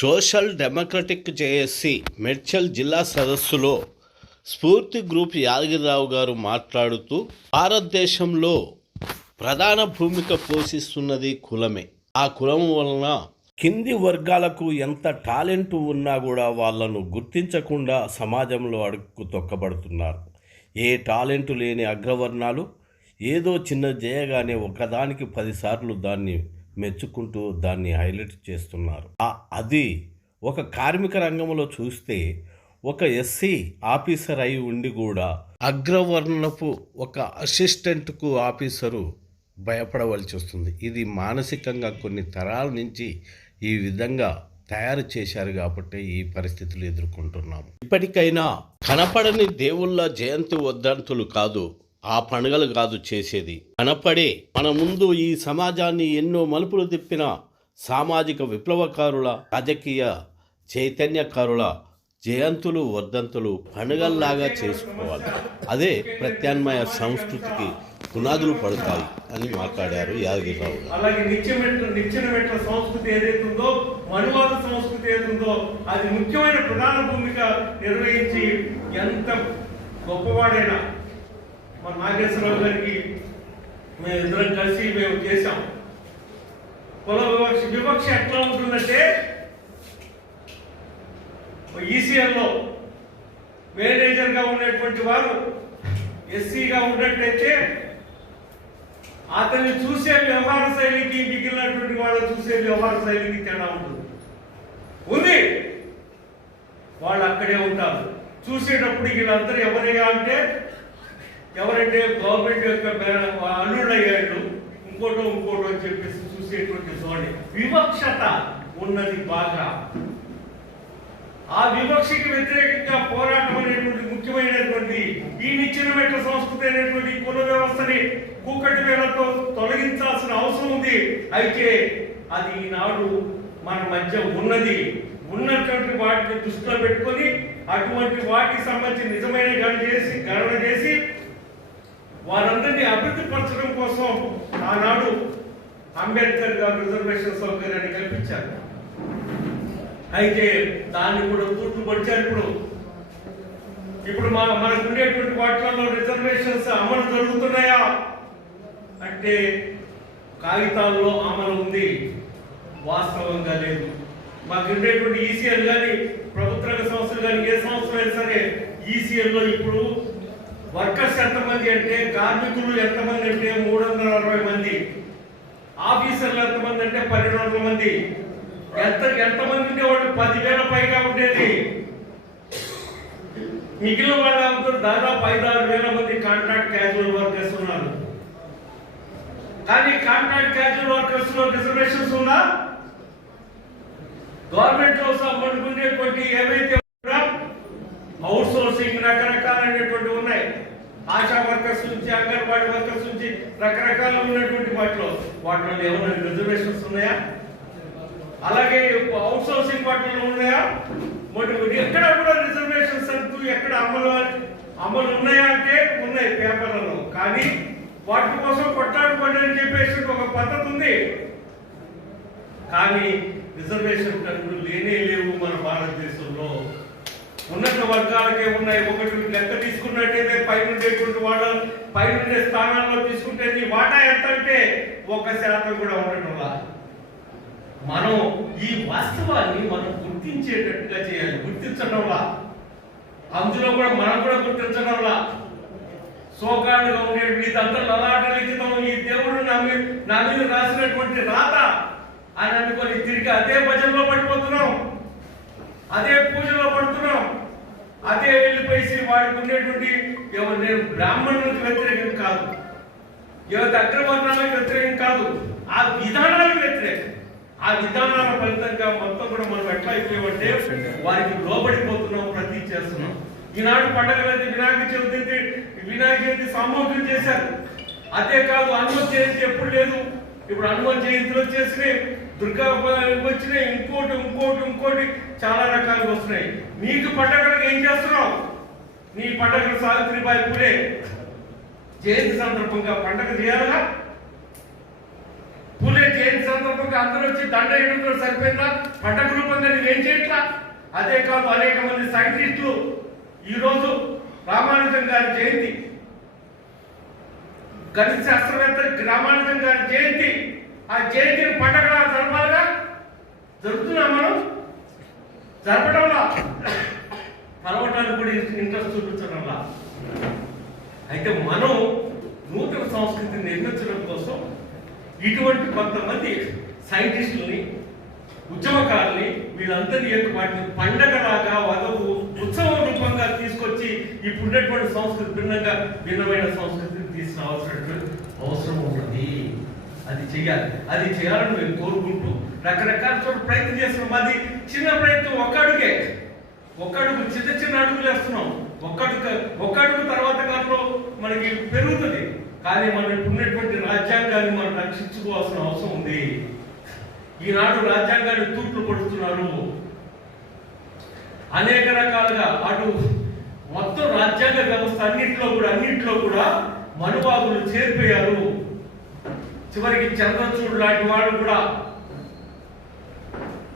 Social democratic JAC Medchal జిల్లా సదస్సులో స్ఫూర్తి గ్రూప్ యాదగిరిరావు గారు మాట్లాడుతూ భారతదేశంలో ప్రధాన భూమిక పోషిస్తున్నది కులమే. ఆ కులం వలన కింది వర్గాలకు ఎంత టాలెంట్ ఉన్నా కూడా వాళ్ళను గుర్తించకుండా సమాజంలో అడుక్కు తొక్కబడుతున్నారు. ఏ టాలెంట్ లేని అగ్రవర్ణాలు ఏదో చిన్న చేయగానే ఒకదానికి 10 సార్లు దాన్ని మెచ్చుకుంటూ దాన్ని హైలైట్ చేస్తున్నారు. అది ఒక కార్మిక రంగంలో చూస్తే ఒక ఎస్సీ ఆఫీసర్ అయి ఉండి కూడా అగ్రవర్ణపు ఒక అసిస్టెంట్కు ఆఫీసరు భయపడవలసి వస్తుంది. ఇది మానసికంగా కొన్ని తరాల నుంచి ఈ విధంగా తయారు చేశారు కాబట్టి ఈ పరిస్థితులు ఎదుర్కొంటున్నాము. ఇప్పటికైనా కనపడని దేవుళ్ళ జయంతి వర్ధంతులు కాదు, ఆ పండుగలు కాదు చేసేది, కనపడే మన ముందు ఈ సమాజాన్ని ఎన్నో మలుపులు తిప్పిన సామాజిక విప్లవకారుల, రాజకీయ చైతన్యకారుల జయంతులు వర్ధంతులు పండుగల్లాగా చేసుకోవాలి. అదే ప్రత్యామ్నాయ సంస్కృతికి పునాదులు పడతాయి అని మాట్లాడారు యాదగిరిరావు. అలాగే నిత్యమెట్ల సంస్కృతి ఏదైతుందో, మనువాద సంస్కృతి ఏదైతుందో అది ముఖ్యమైన ప్రధాన భూమిక నిర్వహించి ఎంత గొప్పవాడైనా మన నాగేశ్వరరావు గారికి మేము ఇద్దరం కలిసి మేము చేశాం. కుల వివక్ష ఎట్లా ఉంటుందంటే ఈసీఎల్లో మేనేజర్గా ఉండేటువంటి వారు ఎస్సీగా ఉన్నట్టయితే అతన్ని చూసే వ్యవహార శైలికి మిగిలినటువంటి వాళ్ళు చూసే వ్యవహార శైలికి తేడా ఉంది. వాళ్ళు అక్కడే ఉంటారు. చూసేటప్పుడు వీళ్ళందరూ ఎవరయ్యా అంటే ఎవరంటే గవర్నమెంట్ యొక్క అల్లుడు అయ్యాడు, ఇంకోటో అని చెప్పేసి చూసేటువంటి ధోరణి, వివక్షత ఉన్నది బాగా. ఆ వివక్షకి వ్యతిరేకంగా పోరాటం అనేటువంటి ముఖ్యమైనటువంటి ఈ నిచ్చెనమెట్ల సంస్కృతి అనేటువంటి కుల వ్యవస్థని కూకటి వేలతో తొలగించాల్సిన అవసరం ఉంది. అయితే అది ఈనాడు మన మధ్య ఉన్నటువంటి వాటిని దృష్టిలో పెట్టుకొని అటువంటి వాటికి సంబంధించి నిజమైన గణన చేసి వారందరినీ అభివృద్ధి పరచడం కోసం ఆనాడు అంబేద్కర్ గారు రిజర్వేషన్ సౌకర్యాన్ని కల్పించారు. అయితే దాన్ని కూడా తూట్లు పడిచారు. ఇప్పుడు మనకు ఉండేటువంటి వాటిల్లో రిజర్వేషన్స్ అమలు జరుగుతున్నాయా అంటే కాగితాల్లో అమలు ఉంది, వాస్తవంగా లేదు. మాకు ఉండేటువంటి ఈసీఎల్ కానీ ప్రభుత్వ రంగ సంస్థలు కానీ ఏ సంస్థలు అయినా సరే ఈసీఎల్లో ఇప్పుడు వర్కర్స్ ఎంతమంది అంటే, కార్మికులు ఎంతమంది అంటే 360 మంది, ఆఫీసర్లు ఎంతమంది అంటే 1200 మంది. ఎంతమంది ఉండేవాళ్ళు 10,000 పైగా ఉండేది. మిగిలిన వాళ్ళందరూ దాదాపు 5-6 మంది కాంట్రాక్ట్ క్యాజువల్ వర్కర్స్ ఉన్నారు. కానీ కాంట్రాక్ట్ క్యాజువల్ వర్కర్స్ లో రిజర్వేషన్స్ ఉన్నా గవర్నమెంట్ లో సంబంధించినటువంటి ఏవైతే అవుట్ సోర్సింగ్ రకరకాలైనటువంటి ఉన్నాయి. ఆశా వర్కర్స్ నుంచి, అంగన్వాడీ వర్కర్స్ నుంచి రకరకాలు ఉన్నటువంటి వాటిలో ఏమైనా రిజర్వేషన్స్ ఉన్నాయా? అలాగే అవుట్ సోర్సింగ్ వాటిలో ఉన్నాయా? ఎక్కడ కూడా రిజర్వేషన్స్ అంటూ ఎక్కడ అమలు ఉన్నాయా అంటే ఉన్నాయి పేపర్లలో. కానీ వాటి కోసం కొట్లాడుకోండి అని చెప్పేసి ఒక పద్ధతి ఉంది. కానీ రిజర్వేషన్ అంటూ లేవు మన భారతదేశంలో. ఉన్నత వర్గాలకే ఉన్నాయి. ఒకటి లెక్క తీసుకున్నట్టయితే పైనుండేటువంటి వాళ్ళ పైనుండే స్థానాల్లో తీసుకుంటే నీ వాటా ఎంత అంటే 1% కూడా ఉండటంలా. మనం ఈ వాస్తవాన్ని మనం గుర్తించేటట్టుగా చేయాలి. గుర్తించడంలా అందులో కూడా మనం కూడా గుర్తించడంలా సోకాడుగా ఉండేటువంటి ఇదంతా లలాటలిఖితం, ఈ దేవుడు నా మీద రాసినటువంటి రాత అని అనుకొని తిరిగి అదే భజనలో పడిపోతున్నాం, అదే పూజలో పడుతున్నాం, అదే వెళ్ళిపోయి వాడికి ఉండేటువంటి నేను బ్రాహ్మణులకు వ్యతిరేకం కాదు, యువత అగ్రవర్ణాలకు వ్యతిరేకం కాదు, ఆ విధానాలకు వ్యతిరేకం. ఆ విధానాల ఫలితంగా మొత్తం కూడా మనం ఎట్లా అయిపోయామంటే వారికి లోబడిపోతున్నాం, ప్రతి చేస్తున్నాం. ఈనాడు పండుగలైతే వినాయక చవితి సామూహికం చేశారు. అదే కాదు, హనుమత్ జయంతి ఎప్పుడు లేదు. ఇప్పుడు హనుమత్ జయంతిలో వచ్చేసినాయి, దుర్గా వచ్చినాయి, ఇంకోటి చాలా రకాలు వస్తున్నాయి. నీకు పండుగలకు ఏం చేస్తున్నావు? నీ పండుగలు సావిత్రిబాయి పూలే జయంతి సందర్భంగా పండుగ చేయాలిగా, సందర్భంగా అందరూ వచ్చి దండ వేయడంతో సరిపోయిందా? పండగ రూపంగా నేనేం చేయట్లా? అదే కాదు, అనేక మంది సైంటిస్టులు ఈరోజు రామానుజం గారి జయంతి, గణిత శాస్త్రవేత్త రామానుజం గారి జయంతి, ఆ జయంతిని పండగ జరపాలిగా. జరుపుతున్నాం మనం, జరపడంలా, కలవటానికి కూడా ఇంట్రెస్ట్ చూపించడంలా. అయితే మనం నూతన సంస్కృతిని నిర్మించడం కోసం ఇటువంటి కొంతమంది సైంటిస్టులని, ఉద్యమకారుల్ని, వీళ్ళందరి యొక్క వాటిని పండగలాగా వదవు ఉత్సవం రూపంగా తీసుకొచ్చి ఇప్పుడున్నటువంటి సంస్కృతి భిన్నమైన సంస్కృతిని తీసుకురావాల్సిన అవసరం ఉంటుంది. అది చేయాలి. అది చేయాలని మేము కోరుకుంటూ రకరకాల చోట ప్రయత్నం చేస్తున్నాం. అది చిన్న ప్రయత్నం, ఒక్క అడుగు చిన్న అడుగులు వేస్తున్నాం. ఒక్క అడుగు తర్వాత కాలంలో మనకి పెరుగుతుంది. కానీ మనం ఉన్నటువంటి రాజ్యాంగాన్ని మనం రక్షించుకోవాల్సిన అవసరం ఉంది. ఈనాడు రాజ్యాంగాన్ని తూట్లు పడుతున్నారు అనేక రకాలుగా. అటు మొత్తం రాజ్యాంగ వ్యవస్థ అన్నింటిలో కూడా మనువాదులు చేరిపోయారు. చివరికి చంద్రచూడ్ లాంటి వాళ్ళు కూడా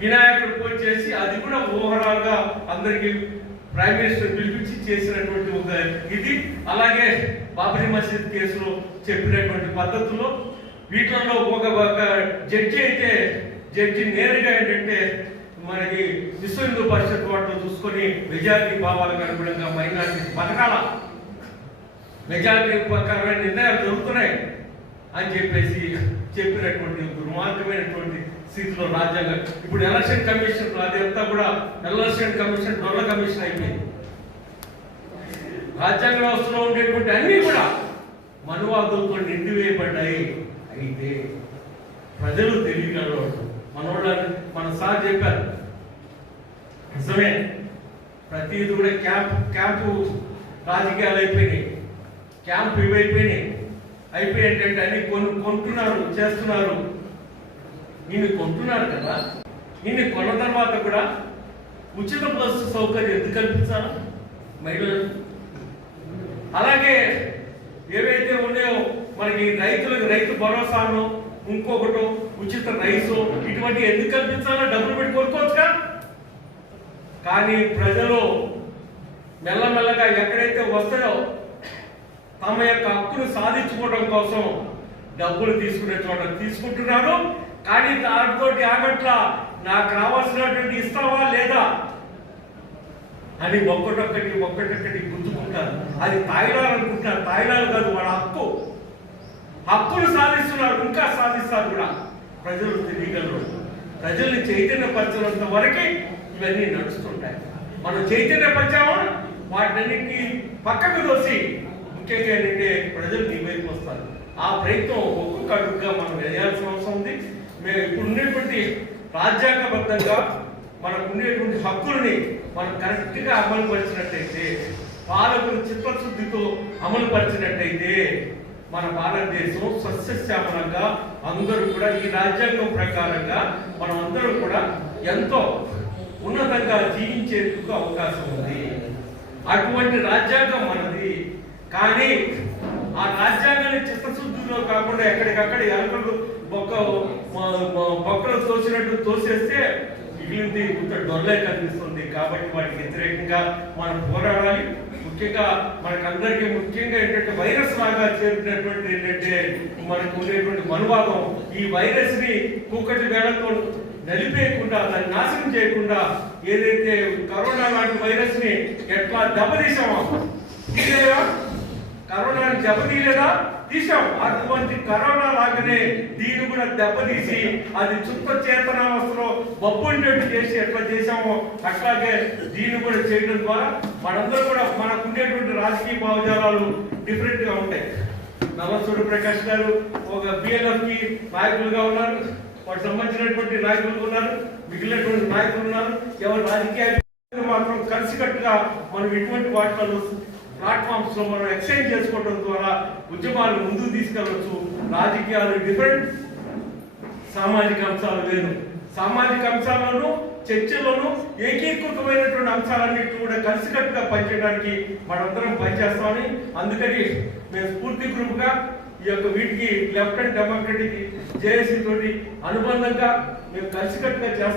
వినాయకుడు పూజ చేసి, అది కూడా ఓవరాల్ గా అందరికి ప్రైమ్ మినిస్టర్ పిలిపించి చేసినటువంటి ఒక ఇది. అలాగే బాబరీ మసీద్ కేసులో చెప్పినటువంటి పద్ధతుల్లో వీటిల్లో ఒక జడ్జి నేరుగా ఏంటంటే మనకి విశ్వ హిందూ పరిషత్ వాటిలో చూసుకొని మెజారిటీ భావాలకు అనుగుణంగా మైనారిటీ పథకాల మెజారిటీ ప్రకారమైన నిర్ణయాలు జరుగుతున్నాయి అని చెప్పినటువంటి దుర్మార్గమైనటువంటి స్థితిలో రాజ్యాంగం. ఇప్పుడు ఎలక్షన్ కమిషన్, అదంతా కూడా ఎలక్షన్ కమిషన్ డొల్ల కమిషన్ అయిపోయింది. రాజ్యాంగ వ్యవస్థలో ఉండేటువంటి అన్ని కూడా మనువాదులతో నిండివేయబడ్డాయి. అయితే ప్రజలు తెలియగలరు. మన సార్ చెప్పారు, నిజమే, ప్రతిది కూడా క్యాంపు రాజకీయాలు అయిపోయినాయి, క్యాంపు ఇవైపోయినాయి. ఏంటంటే అన్ని కొంటున్నారు, చేస్తున్నారు. నిన్ను కొంటున్నారు కదా, నిన్ను కొన్న తర్వాత కూడా ఉచిత బస్సు సౌకర్యం ఎందుకు కల్పించాలి మహిళలు? అలాగే ఏవైతే ఉన్నాయో మనకి రైతు భరోసాను, ఇంకొకటి ఉచిత రైసు, ఇటువంటి ఎందుకు కల్పించాలో డబ్బులు పెట్టి కొనుక్కోవచ్చుగా. కానీ ప్రజలు మెల్లమెల్లగా ఎక్కడైతే వస్తాయో తమ యొక్క హక్కును సాధించుకోవడం కోసం డబ్బులు తీసుకునే చోట తీసుకుంటున్నారు. కానీ దానితోటి ఆగట్లా, నాకు రావాల్సినటువంటి ఇస్తావా లేదా అని ఒక్కటొక్కటి గుర్తుకుంటారు. అది తాయిలాలనుకుంటున్నారు. తాయిలాలు కాదు, వాళ్ళ హక్కును సాధిస్తున్నారు, ఇంకా సాధిస్తారు కూడా. ప్రజలు తెలియగలరు. ప్రజల్ని చైతన్యపరచినంత వరకే ఇవన్నీ నడుస్తుంటాయి. మనం చైతన్యపరిచామా వాటిని పక్కకు దోసి ముఖ్యంగా ఏంటంటే ప్రజలు నీ వైపు వస్తారు. ఆ ప్రయత్నం ఒక్కొక్క అడుగుగా మనం వేయాల్సిన అవసరం ఉంది. మేము ఇప్పుడు ఉండేటువంటి రాజ్యాంగబద్ధంగా మనకు ఉండేటువంటి హక్కుల్ని మనం కరెక్ట్గా అమలు పరిచినట్టయితే, పాలకులు చిత్తశుద్ధితో అమలు పరిచినట్టయితే మన భారతదేశం సస్యశ్యామలంగా అందరూ కూడా ఈ రాజ్యాంగం ప్రకారంగా మనం అందరూ కూడా ఎంతో ఉన్నతంగా జీవించేందుకు అవకాశం ఉంది. అటువంటి రాజ్యాంగం మనది. కానీ ఆ రాజ్యాంగాన్ని చిత్తశుద్ధిలో కాకుండా ఎక్కడికక్కడ ఎలకలు బొక్కలు తోసినట్టు తోసేస్తే మిగిలింది డొల్లే కనిపిస్తుంది. కాబట్టి వాటికి వ్యతిరేకంగా మనం పోరాడాలి. ముఖ్యంగా మనకందరికీ ముఖ్యంగా ఏంటంటే వైరస్ లాగా చేరినటువంటి ఏంటంటే మనకు ఉండేటువంటి మనువాదం, ఈ వైరస్ ని కూకటి వేళతో నలిపేయకుండా, దాన్ని నాశనం చేయకుండా, ఏదైతే కరోనా లాంటి వైరస్ ని ఎట్లా దెబ్బతీసామో, కరోనాని దెబ్బతీయలేదా? తీసాం. అటువంటి కరోనా లాగానే దీన్ని కూడా దెబ్బతీసి అది చుట్ట చేతనావస్థలో బొబ్బుండేట్టు చేసి ఎట్లా చేసామో అట్లాగే దీన్ని కూడా చేయడం ద్వారా మనందరూ కూడా మనకు ఉండేటువంటి రాజకీయ భావజాలాలు డిఫరెంట్ గా ఉంటాయి. నల్లసూరి ప్రకాష్ గారు ఒక బిఎల్ఎఫ్ కి నాయకులుగా ఉన్నారు, వాటికి సంబంధించినటువంటి నాయకులు ఉన్నారు, మిగిలినటువంటి నాయకులు ఉన్నారు. ఎవరు రాజకీయాలు మాత్రం కలిసికట్టుగా మనం ఇటువంటి వాటిలో ప్లాట్ఫామ్స్ లో మనం ఎక్స్చేంజ్ చేసుకోవడం ద్వారా ఉద్యమాలు ముందుకు తీసుకెళ్ళవచ్చు. రాజకీయాలు డిఫరెంట్, సామాజిక అంశాలు వేరు. సామాజిక అంశాలను చర్చలోనూ ఏకీకృతమైనటువంటి అంశాలన్నింటినీ కూడా కలిసికట్టుగా పనిచేయడానికి మనందరం పనిచేస్తామని, అందుకని మేము స్ఫూర్తి గ్రూప్గా ఈ యొక్క వీటికి లెఫ్ట్ అండ్ డెమోక్రటిక్ జేఏసీ తోటి అనుబంధంగా మేము కలిసికట్టుగా చేస్తాం.